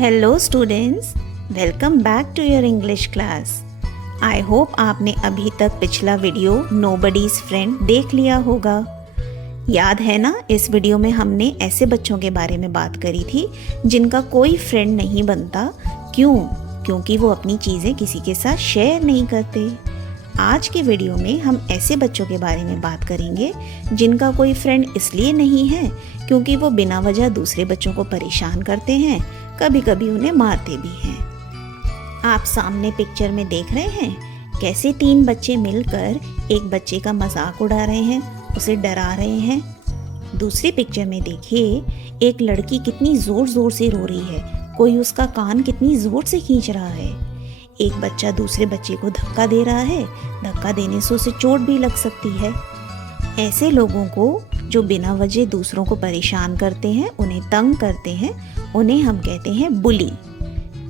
Hello students, welcome back to your English class. I hope आपने अभी तक पिछला वीडियो नोबडीज़ फ्रेंड देख लिया होगा। याद है ना, इस वीडियो में हमने ऐसे बच्चों के बारे में बात करी थी जिनका कोई फ्रेंड नहीं बनता। क्यों? क्योंकि वो अपनी चीज़ें किसी के साथ शेयर नहीं करते। आज के वीडियो में हम ऐसे बच्चों के बारे में बात करेंगे जिनका कोई फ्रेंड इसलिए नहीं है क्योंकि वो बिना वजह दूसरे बच्चों को परेशान करते हैं, कभी कभी उन्हें मारते भी हैं। आप सामने पिक्चर में देख रहे हैं कैसे 3 बच्चे मिलकर एक बच्चे का मजाक उड़ा रहे हैं, उसे डरा रहे हैं। दूसरी पिक्चर में देखिए, एक लड़की कितनी ज़ोर ज़ोर से रो रही है, कोई उसका कान कितनी ज़ोर से खींच रहा है। एक बच्चा दूसरे बच्चे को धक्का दे रहा है, धक्का देने से उसे चोट भी लग सकती है। ऐसे लोगों को जो बिना वजह दूसरों को परेशान करते हैं, उन्हें तंग करते हैं, उन्हें हम कहते हैं बुली।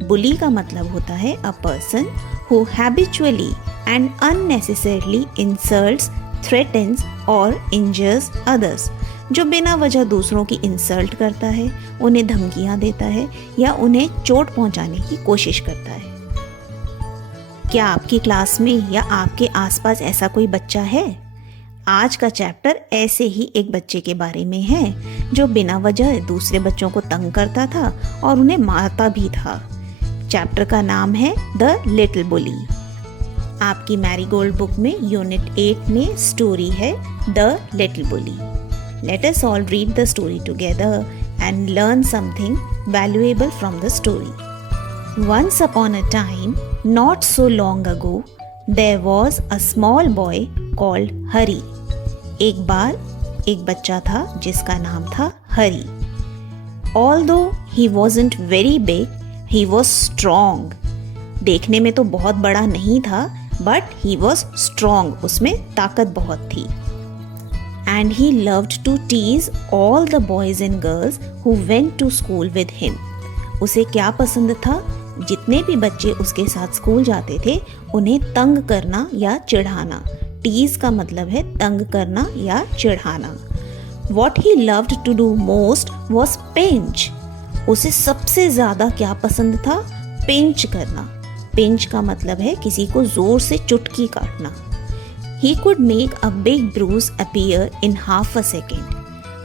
बुली का मतलब होता है a person who habitually and unnecessarily insults, threatens और इंजर्स अदर्स। जो बिना वजह दूसरों की इंसल्ट करता है, उन्हें धमकियां देता है या उन्हें चोट पहुंचाने की कोशिश करता है। क्या आपकी क्लास में या आपके आसपास ऐसा कोई बच्चा है? आज का चैप्टर ऐसे ही एक बच्चे के बारे में है जो बिना वजह दूसरे बच्चों को तंग करता था और उन्हें मारता भी था। चैप्टर का नाम है द लिटिल बुली। आपकी मैरीगोल्ड बुक में यूनिट 8 में स्टोरी है the little bully. Let us all read the story together and learn something valuable from the story. Once upon a time, not so long ago, there was a small boy called Hari. एक बार एक बच्चा था जिसका नाम था हरी। Although he wasn't very big, he was strong. देखने में तो बहुत बड़ा नहीं था, but he was strong. उसमें ताकत बहुत थी। And he loved to tease all the boys and girls who went to school with him. उसे क्या पसंद था? जितने भी बच्चे उसके साथ स्कूल जाते थे, उन्हें तंग करना या चिढ़ाना। टीज का मतलब है तंग करना या चिढ़ाना। What he loved to do most was pinch. उसे सबसे ज़्यादा क्या पसंद था? पिंच करना। पिंच का मतलब है किसी को ज़ोर से चुटकी काटना। He could make a big bruise appear in half a second.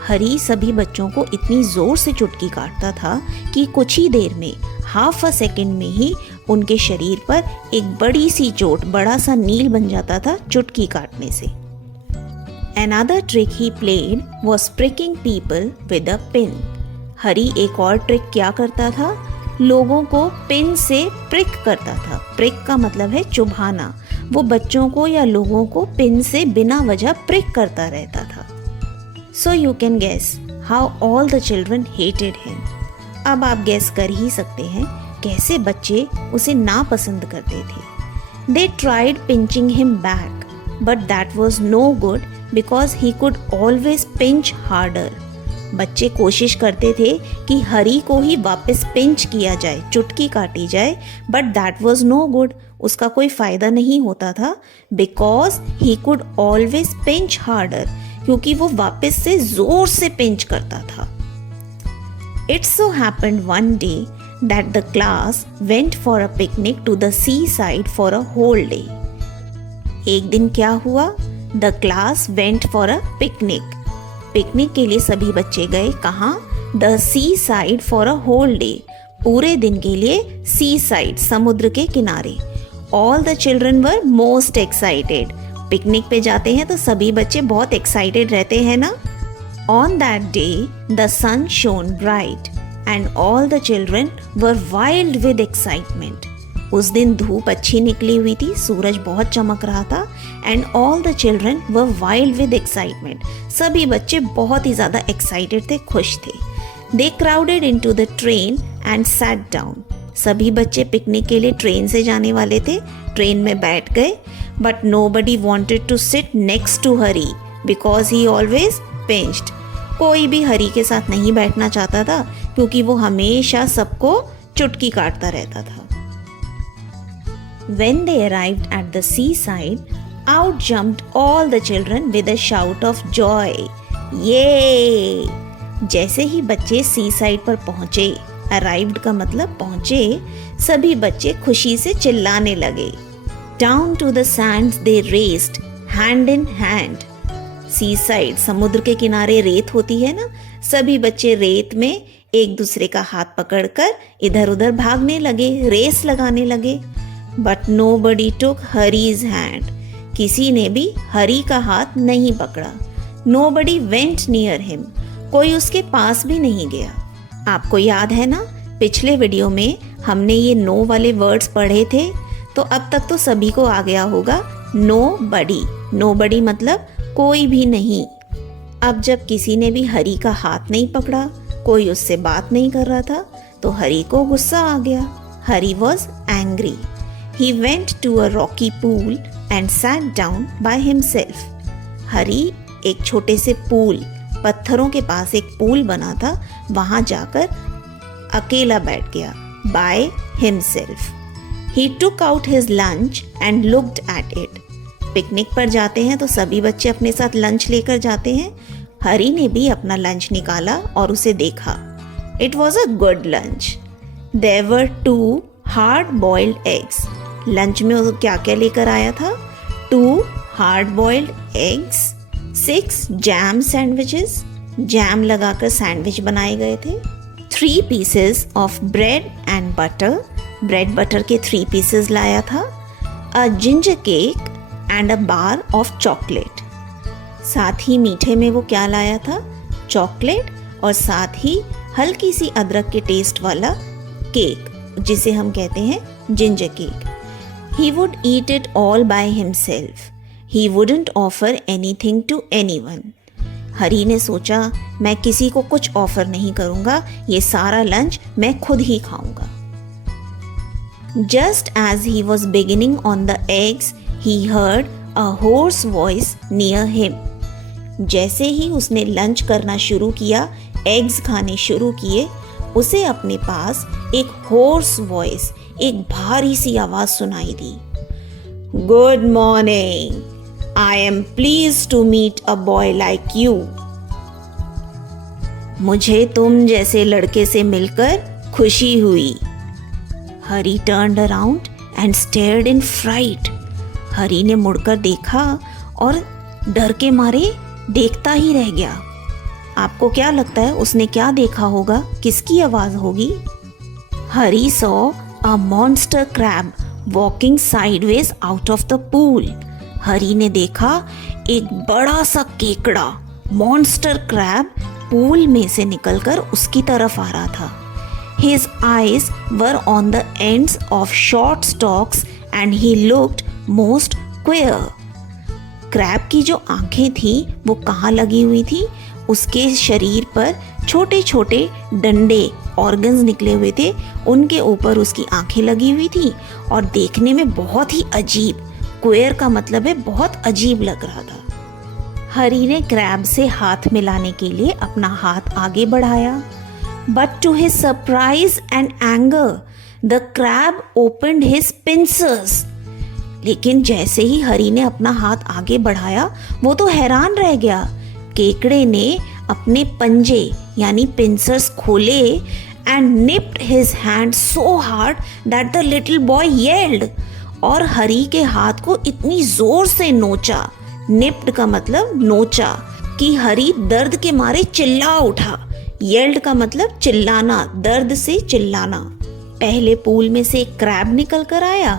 हरी सभी बच्चों को इतनी ज़ोर से चुटकी काटता था कि कुछ ही देर में, हाफ अ सेकेंड में ही उनके शरीर पर एक बड़ी सी चोट, बड़ा सा नील बन जाता था चुटकी काटने से। Another trick he played was pricking people with a pin. हरी एक और ट्रिक क्या करता था? लोगों को पिन से प्रिक करता था। प्रिक का मतलब है चुभाना। वो बच्चों को या लोगों को पिन से बिना वजह प्रिक करता रहता था। So you can guess how all the children hated him. अब आप गेस कर ही सकते हैं कैसे बच्चे उसे नापसंद करते थे। They tried pinching him back, but that was no good because he could always pinch harder. बच्चे कोशिश करते थे कि हरी को ही वापस पिंच किया जाए, चुटकी काटी जाए, but that was no good. उसका कोई फायदा नहीं होता था because he could always pinch harder. क्योंकि वो वापस से जोर से पिंच करता था। It so happened one day that the class went for a picnic to the seaside for a whole day. एक दिन क्या हुआ? The class went for a picnic. Picnic के लिए सभी बच्चे गए कहाँ? The seaside for a whole day. पूरे दिन के लिए seaside, समुद्र के किनारे। All the children were most excited. Picnic पे जाते हैं तो सभी बच्चे बहुत एक्साइटेड रहते हैं ना। On that day, the sun shone bright and all the children were wild with excitement. उस दिन धूप अच्छी निकली हुई थी, सूरज बहुत चमक रहा था and all the children were wild with excitement. सभी बच्चे बहुत ही ज़्यादा एक्साइटेड थे, खुश थे। They crowded into the train and sat down. सभी बच्चे पिकनिक के लिए ट्रेन से जाने वाले थे, ट्रेन में बैठ गए, but nobody wanted to sit next to Hari because he always pinched. कोई भी हरी के साथ नहीं बैठना चाहता था क्योंकि वो हमेशा सबको चुटकी काटता रहता था। When they arrived at the seaside, out jumped all the children with a shout of joy. Yay! जैसे ही बच्चे सी साइड पर पहुंचे, अराइव्ड का मतलब पहुंचे, सभी बच्चे खुशी से चिल्लाने लगे। Down to the sands they raced hand in hand. Seaside, समुद्र के किनारे रेत होती है ना, सभी बच्चे रेत में एक दूसरे का हाथ पकड़कर इधर उधर भागने लगे, रेस लगाने लगे। But nobody took Hari's hand. किसी ने भी हरी का हाथ नहीं पकड़ा। Nobody went near him. कोई उसके पास भी नहीं गया। आपको याद है ना, पिछले वीडियो में हमने ये नो वाले वर्ड्स पढ़े थे, तो अब तक तो सभी को आ गया होगा नो बडी। नो बडी मतलब कोई भी नहीं। अब जब किसी ने भी हरी का हाथ नहीं पकड़ा, कोई उससे बात नहीं कर रहा था, तो हरी को गुस्सा आ गया। Hari was angry. He went to a rocky pool and sat down by himself. Hari एक छोटे से पूल, पत्थरों के पास एक पूल बना था, वहां जाकर अकेला बैठ गया, by himself. He took out his lunch and looked at it. Picnic पर जाते हैं तो सभी बच्चे अपने साथ लंच लेकर जाते हैं। हरी ने भी अपना लंच निकाला और उसे देखा। It was a good lunch. There were 2 hard boiled eggs. Lunch में वो क्या क्या लेकर आया था? 2 hard boiled eggs, 6 jam sandwiches, jam लगाकर सैंडविच बनाए गए थे, 3 pieces of bread and butter, bread butter के 3 पीसेस लाया था, a ginger cake and a bar of chocolate. साथ ही मीठे में वो क्या लाया था? चॉकलेट और साथ ही हल्की सी अदरक के टेस्ट वाला केक, जिसे हम कहते हैं ginger cake. He would eat it all by himself. He wouldn't offer anything to anyone. हरी ने सोचा, मैं किसी को कुछ ऑफर नहीं करूंगा, ये सारा लंच मैं खुद ही खाऊंगा। Just as he was beginning on the eggs, he heard a hoarse voice near him. जैसे ही उसने लंच करना शुरू किया, एग्स खाने शुरू किए, उसे अपने पास एक होर्स वॉइस, एक भारी सी आवाज सुनाई दी। Good morning, I am pleased to meet a boy like you. मुझे तुम जैसे लड़के से मिलकर खुशी हुई। Hari turned around and stared in fright. Hari ने मुड़कर देखा और डर के मारे देखता ही रह गया। आपको क्या लगता है उसने क्या देखा होगा? किसकी आवाज होगी? Hari saw a monster crab walking sideways out of the pool. Hari ने देखा एक बड़ा सा केकड़ा, मॉन्स्टर क्रैब, पूल में से निकलकर उसकी तरफ आ रहा था। His eyes were on the ends of short stalks and he looked most queer. Crab की जो आंखें थी वो कहाँ लगी हुई थी? उसके शरीर पर छोटे छोटे डंडे, ऑर्गन्स निकले हुए थे, उनके ऊपर उसकी आंखें लगी हुई थी और देखने में बहुत ही अजीब, क्वेयर का मतलब है बहुत अजीब लग रहा था। हरी ने क्रैब से हाथ मिलाने के लिए अपना हाथ आगे बढ़ाया, but to his surprise and anger the crab opened his pincers. लेकिन जैसे ही हरी ने अपना हाथ आगे बढ़ाया, वो तो हैरान रह गया। केकड़े ने अपने पंजे यानी पिंसर्स खोले and nipped his hand so hard that the little boy yelled. और हरी के हाथ को इतनी जोर से नोचा, निप्ड का मतलब नोचा, कि हरी दर्द के मारे चिल्ला उठा। येल्ड का मतलब चिल्लाना, दर्द से चिल्लाना। पहले पूल में से एक क्रैब निकल कर आया,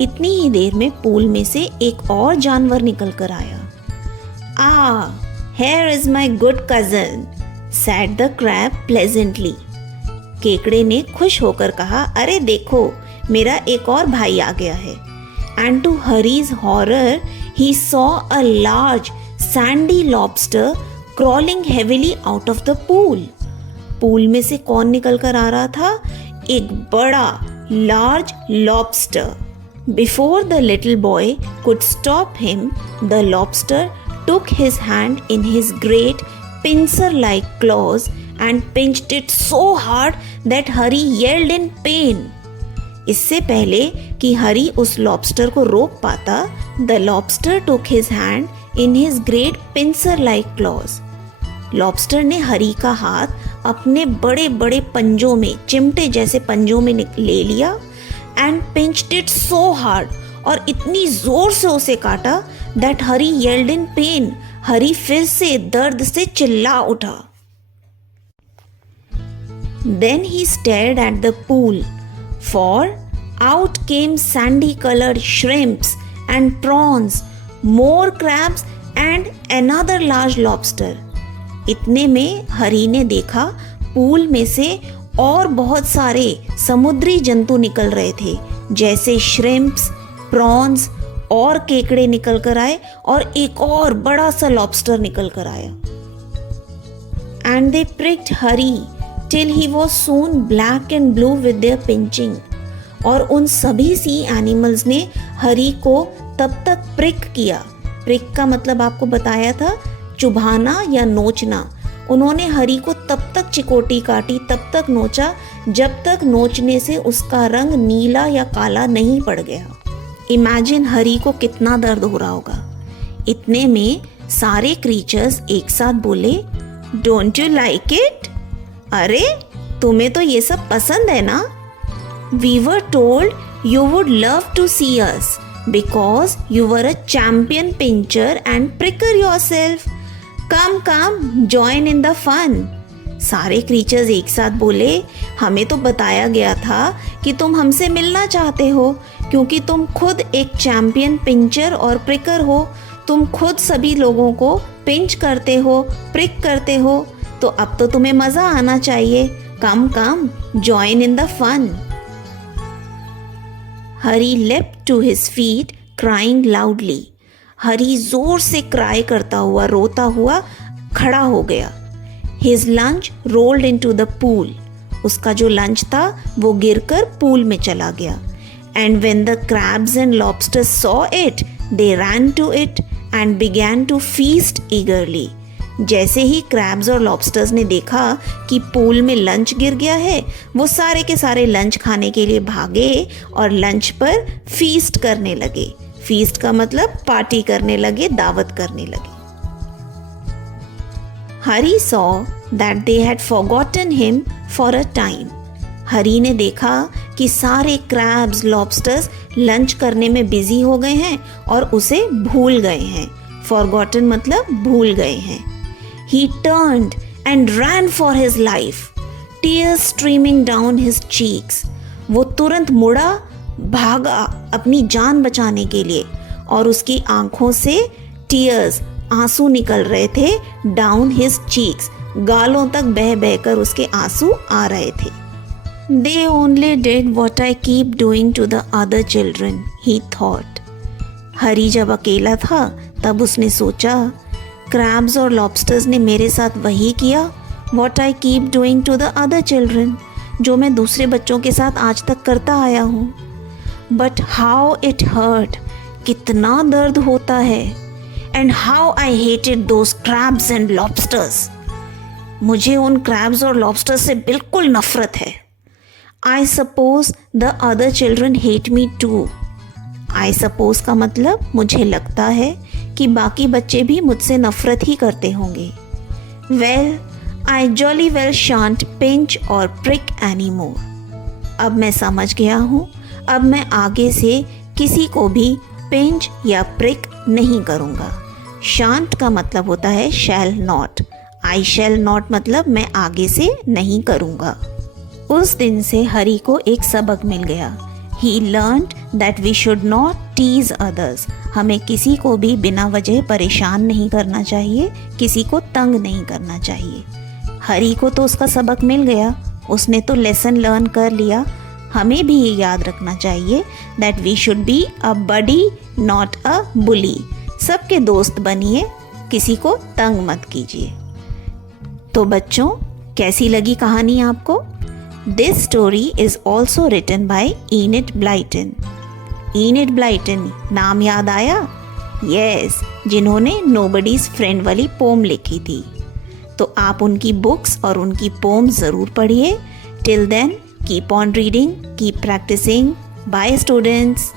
इतनी ही देर में पूल में से एक और जानवर निकल कर आया। Here is my good cousin, said the crab pleasantly. केकड़े ने खुश होकर कहा, अरे देखो, मेरा एक और भाई आ गया है। And to Hari's horror, he saw a large sandy lobster crawling heavily out of the pool. Pool में से कौन निकल कर आ रहा था? एक बड़ा large lobster. Before the little boy could stop him, the lobster took his hand in his great pincer-like claws and pinched it so hard that Hari yelled in pain. इससे पहले कि हरी उस लॉबस्टर को रोक पाता, the lobster took his hand in his great pincer-like claws. Lobster ने हरी का हाथ अपने बड़े बड़े पंजों में, चिमटे जैसे पंजों में ले लिया and pinched it so hard, और इतनी जोर से उसे काटा that Hari yelled in pain. Hari फिर से दर्द से चिल्ला उठा। Then he stared at the pool, for out came sandy-colored shrimps and prawns, more crabs and another large lobster. इतने में हरी ने देखा पूल में से और बहुत सारे समुद्री जंतु निकल रहे थे, जैसे श्रिम्प्स, प्रॉन्स और केकड़े निकल कर आए, और एक और बड़ा सा लॉबस्टर निकल कर आया। And they pricked Hari till he was soon black and blue with their pinching. और उन सभी सी एनिमल्स ने हरी को तब तक प्रिक किया। प्रिक का मतलब आपको बताया था, चुभाना या नोचना। उन्होंने हरी को तब तक चिकोटी काटी, तब तक नोचा, जब तक नोचने से उसका रंग नीला या काला नहीं पड़ गया। इमेजिन हरी को कितना दर्द हो रहा होगा। इतने में सारे क्रीचर्स एक साथ बोले, डोंट यू लाइक इट? अरे तुम्हें तो ये सब पसंद है ना? We were told you would love to see us because you were a champion pincher and pricker yourself. Come come join in the fun. सारे क्रीचर्स एक साथ बोले, हमें तो बताया गया था कि तुम हमसे मिलना चाहते हो, क्योंकि तुम खुद एक चैंपियन पिंचर और प्रिकर हो। तुम खुद सभी लोगों को पिंच करते हो, प्रिक करते हो, तो अब तो तुम्हें मजा आना चाहिए। Come come join in the fun. Hari leapt to his feet crying loudly. Hari जोर से क्राई करता हुआ, रोता हुआ खड़ा हो गया। His lunch rolled into the pool. उसका जो लंच था वो गिरकर पूल में चला गया। And when the crabs and lobsters saw it, they ran to it and began to feast eagerly. जैसे ही क्रैब्स और लॉबस्टर्स ने देखा कि पूल में लंच गिर गया है, वो सारे के सारे लंच खाने के लिए भागे और लंच पर फीस्ट करने लगे। फीस्ट का मतलब पार्टी करने लगे, दावत करने लगे। Hari saw that they had forgotten him for a time. Hari ने देखा कि सारे क्रैब्स, लॉबस्टर्स लंच करने में बिजी हो गए हैं और उसे भूल गए हैं। फॉरगॉटन मतलब भूल गए हैं। He turned and ran for his life, tears streaming down his cheeks. वो तुरंत मुड़ा, भागा अपनी जान बचाने के लिए, और उसकी आंखों से टीयर्स, आंसू निकल रहे थे, डाउन हिज चीक्स, गालों तक बह बहकर उसके आंसू आ रहे थे। They only did what I keep doing to the other children, he thought. हरी जब अकेला था तब उसने सोचा, क्रैब्स और लॉबस्टर्स ने मेरे साथ वही किया what I keep doing to the other children, जो मैं दूसरे बच्चों के साथ आज तक करता आया हूँ। But how it hurt, कितना दर्द होता है। And how I hated those crabs and lobsters, मुझे उन क्रैब्स और लॉबस्टर्स से बिल्कुल नफरत है। I suppose the other children hate me too. I suppose का मतलब मुझे लगता है कि बाकी बच्चे भी मुझसे नफरत ही करते होंगे। Well, I jolly well shan't pinch or prick anymore. अब मैं समझ गया हूँ, अब मैं आगे से किसी को भी पिंच या प्रिक नहीं करूँगा। शांत का मतलब होता है shall not. I shall not मतलब मैं आगे से नहीं करूँगा। उस दिन से हरी को एक सबक मिल गया। He learned that we should not tease others. हमें किसी को भी बिना वजह परेशान नहीं करना चाहिए, किसी को तंग नहीं करना चाहिए। हरी को तो उसका सबक मिल गया, उसने तो लेसन लर्न कर लिया। हमें भी ये याद रखना चाहिए that we should be a buddy not a bully. सबके दोस्त बनिए, किसी को तंग मत कीजिए। तो बच्चों, कैसी लगी कहानी आपको? This story is also written by Enid Blyton. Enid Blyton, नाम याद आया? Yes, जिन्होंने Nobody's Friend वाली पोम लिखी थी। तो आप उनकी बुक्स और उनकी पोम ज़रूर पढ़िए। Till then, keep on reading, keep practicing. Bye students.